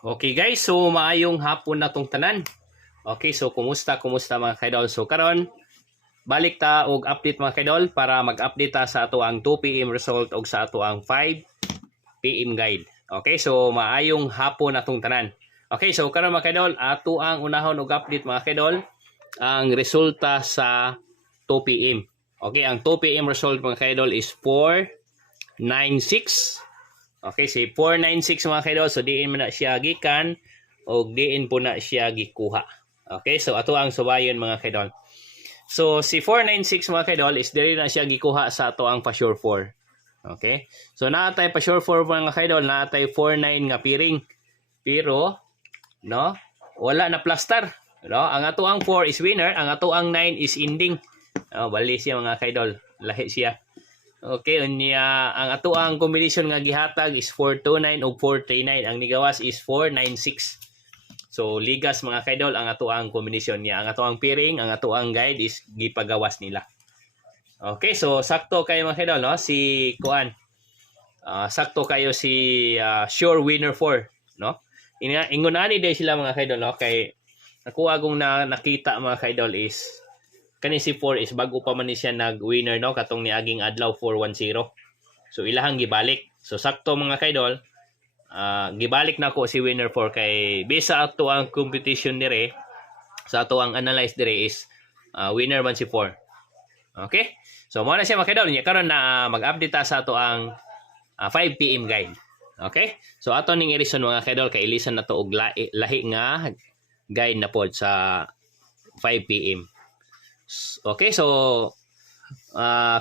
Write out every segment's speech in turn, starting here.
Okay guys, so maayong hapon na tong tanan. Okay, so kumusta mga kaidol? So karon balik ta og update mga kaidol para mag-update ta sa ato ang 2 PM result og sa ato ang 5 PM guide. Okay, so maayong hapon na tong tanan. Okay, so karon mga kaidol, ato ang unahon og update mga kaidol ang resulta sa 2 PM. Okay, ang 2 PM result mga kaidol is 496. Okay, si 496 mga kaidol, so diin mo na siya gikan o diin po na siya gikuha. Okay, so ato ang subayon mga kaidol. So si 496 mga kaidol is diri na siya gikuha sa ato ang pa-sure 4. Okay, so naatay pa-sure 4 mga kaidol, naatay 49 nga piring. Pero, no, wala na plaster. No? Ang ato ang 4 is winner, ang ato ang 9 is ending. Bali siya mga kaidol, lahi siya. Okay, unya ang ato ang combination nga gihatag is 429 ug 439. Ang nigawas is 496. So ligas mga kaidol ang ato ang combination niya. Ang ato ang pairing, ang ato ang guide is gipagawas nila. Okay, so sakto kayo mga kaidol, no? Si kuan. Sakto kayo si sure winner 4, no? Ingon ani day sila mga kaidol, no? Kay nakuha kong nakita mga kaidol is kani si 4 is bago pa man ni siya nag-winner, no, katong ni aging adlaw 410. So ilahang gibalik. So sakto mga kaidol, gibalik na ko si winner 4 kay bisa ato ang competition dire, sa ato ang analyze dire is winner man si 4. Okay? So mo na siya mga kaidol, nya karon na mag-update ta sa ato ang 5 PM guide. Okay? So ato ning i-reason mga kaidol kay ilisan na to og lahi nga guide na pod sa 5 PM. Okay, so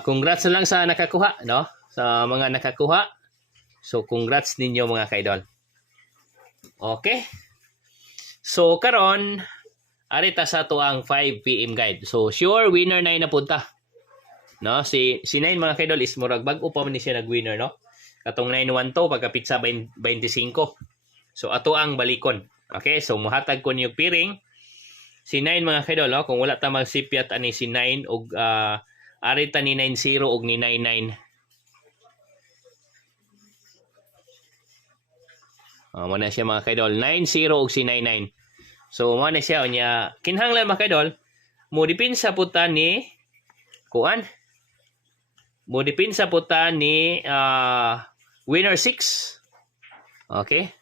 congrats na lang sa nakakuha, no? Sa mga nakakuha. So congrats ninyo mga kaidol. Okay? So karon arita sa to ang 5 PM guide. So sure winner na napunta. No, si 9 mga kaidol is murag bag-o pa man ni siya nag-winner, no? Katong 912 pagka pizza 25. So ato ang balikon. Okay? So muhatag ko niyo piring. Si 9 mga kaidol, no? Kung wala ta magsipyat ani si 9 og arita ni 90 og ni 99. Mo na siya mga kaidol, 90 og si 99. So mo na siya unya kinahanglan mga kaidol, mo dipinsa puta ni kuan. Mo dipinsa puta ni winner 6. Okay?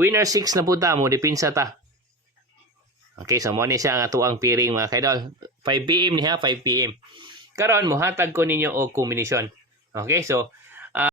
Winner 6 na punta mo, dipinsa ta. Okay, so mo ni siya ang ato ang piring mga kaidol. 5 PM niya, 5 PM. Karon mohatag ko ninyo og combination. Okay, so